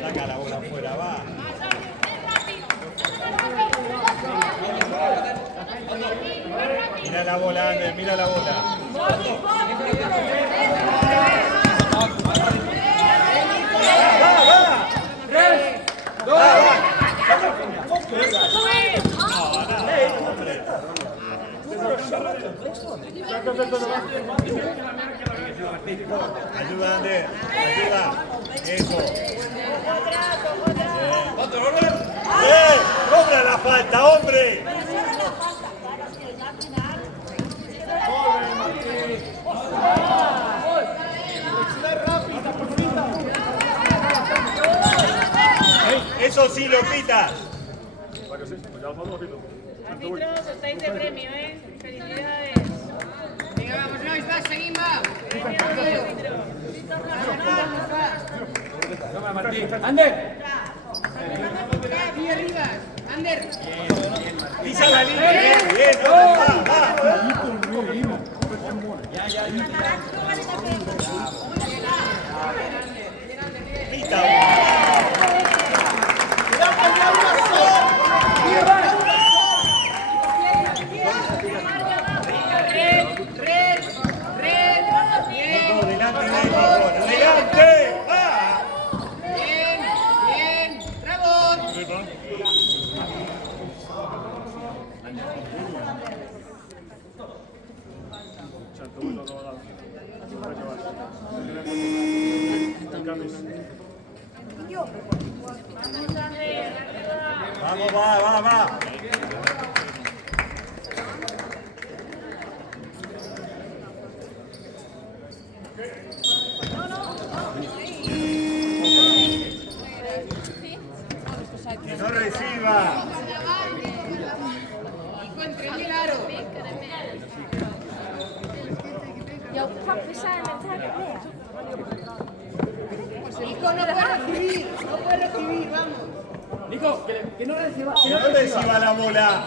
Saca la bola afuera, va. Mira la bola, Ander, mira la bola. Ayuda, Ander, ayuda. Eso. ¡Cobra la falta, hombre! Eso sí lo pitas. Árbitros, estáis de premio, ¿eh? Felicidades. Venga, vamos, no, va, seguimos. Ander. Aquí arriba. Ander. Pisa la línea, bien, va. Pita. ¡Adelante! ¡Va! Bien, bravo. Vamos, va. Que no reciba. Encuentre el aro. Jag pappa säger men tack med. Nico, no puede recibir, vamos. Nico, que no reciba. Que no reciba la bola.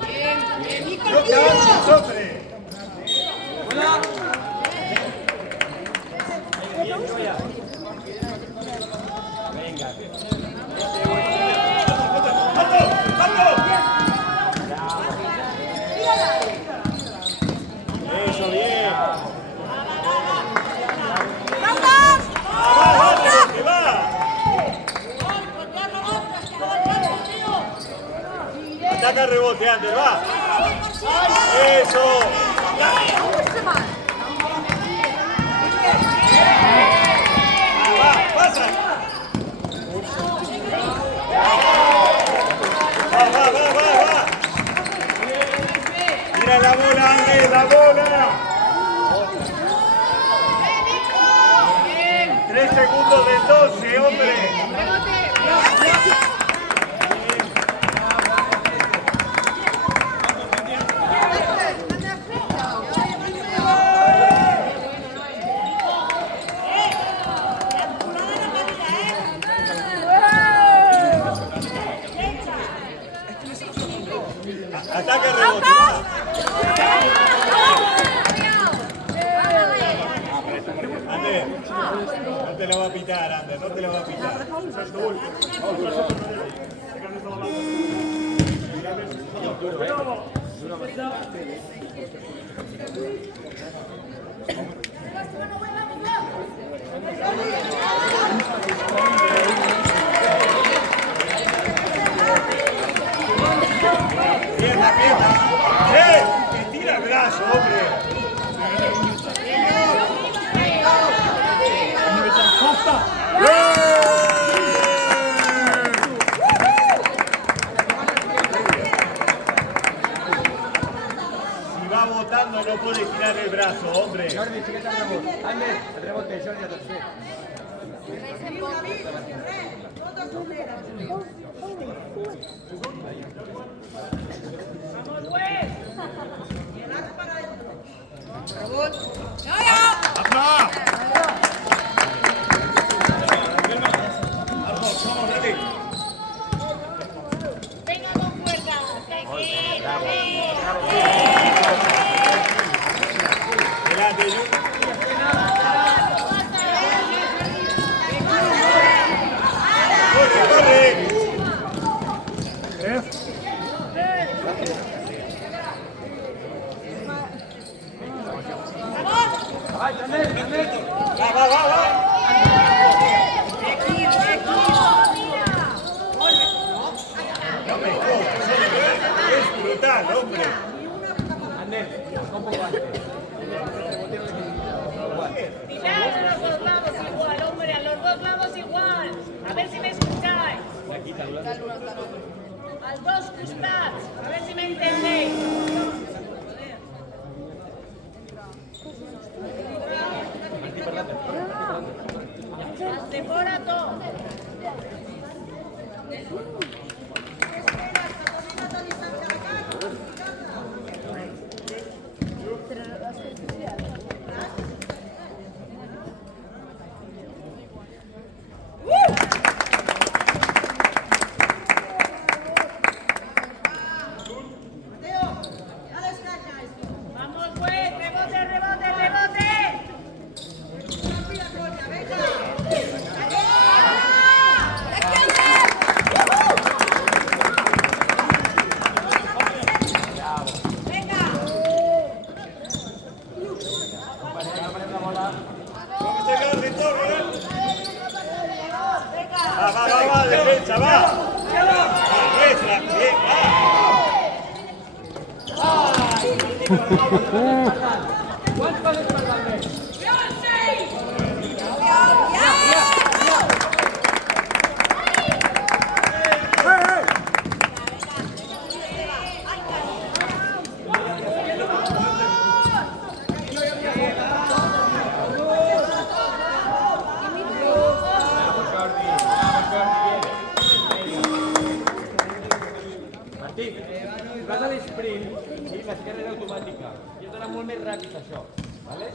Bien, Nico, No te avances, hombre. Hola. Eso, bien. ¡Que va! Ataca rebote, Ander, va. Eso. Va, pasa. Va. Mira la bola, Ander, la bola. 3 segundos de 12, hombre. Ataque rebote. Ander, no te la va a pitar, Ander, no te la va a pitar. Pierna. Que tira el brazo, hombre. Si va votando no puede tirar el brazo, hombre. Jordi, etiqueta el rebote. Ander, el rebote, Jordi, a tercer. ¡Vamos, pues! No, ya. ¡Apa! Es brutal, hombre. Ander, ¿cómo va? Mirad a los dos lados igual, hombre, a los dos lados igual. A ver si me escucháis. Als dos costats, a ver si me entendéis. Als de fora tot. Vamos, pues, rebote, rebote, rebote. ¿Cómo te quedas sin todo, eh? Va, defensa, va. Nuestra, bien, ¿Cuántos pases para el Ander? Martí, si vas a l'esprint, sí, l'esquerra és automàtica. I és d'anar molt més ràpid, això. Vale?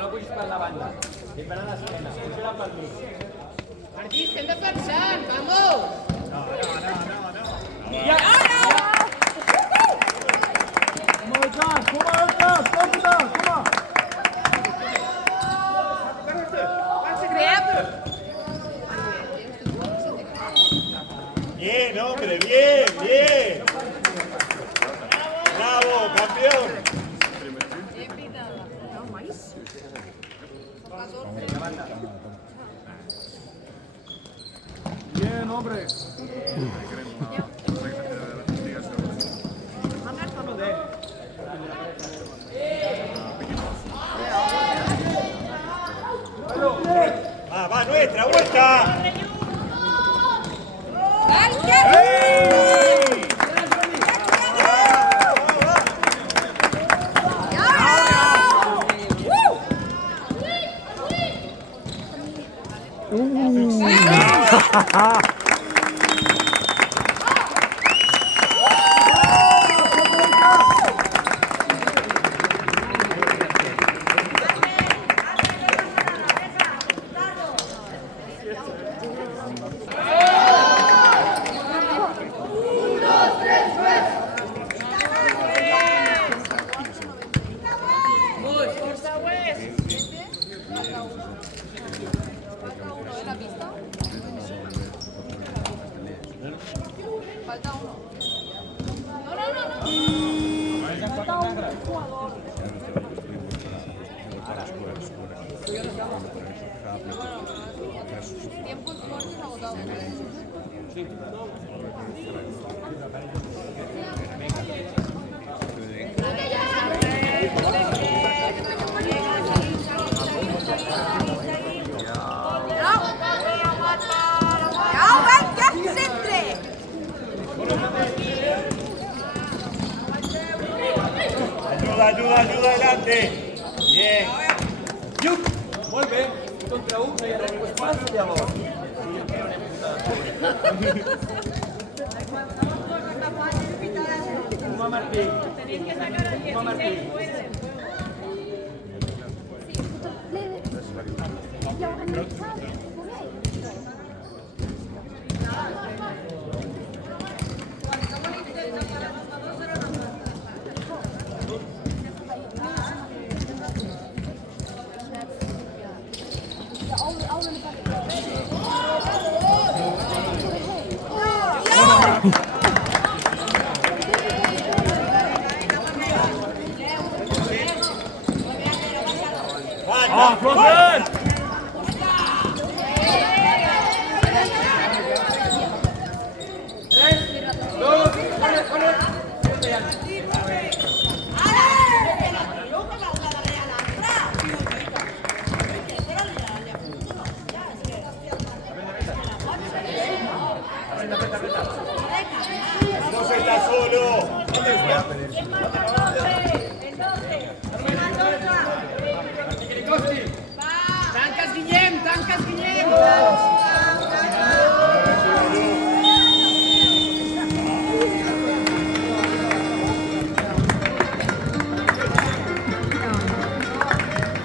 No puguis per la banda, sempre a l'esquena, funciona per mi. Martí, estem defensant, vamos! Bien, hombre, bien, bien. Bravo, campeón. Bien, hombre. Va, nuestra vuelta. Tiempos muertos agotados. Ayuda, ayuda, ayuda adelante. Bien. Lluc! Molt bé. Contra un, no hi ha res més fàcil, llavors. Uma Martí. Tenéis que sacar al 16 fuera del juego. Jag har en metall på mig. Falta. Flottant! No se está solo. ¿Quién marca el 12? El 12. ¿Quién marca el 12? Costi!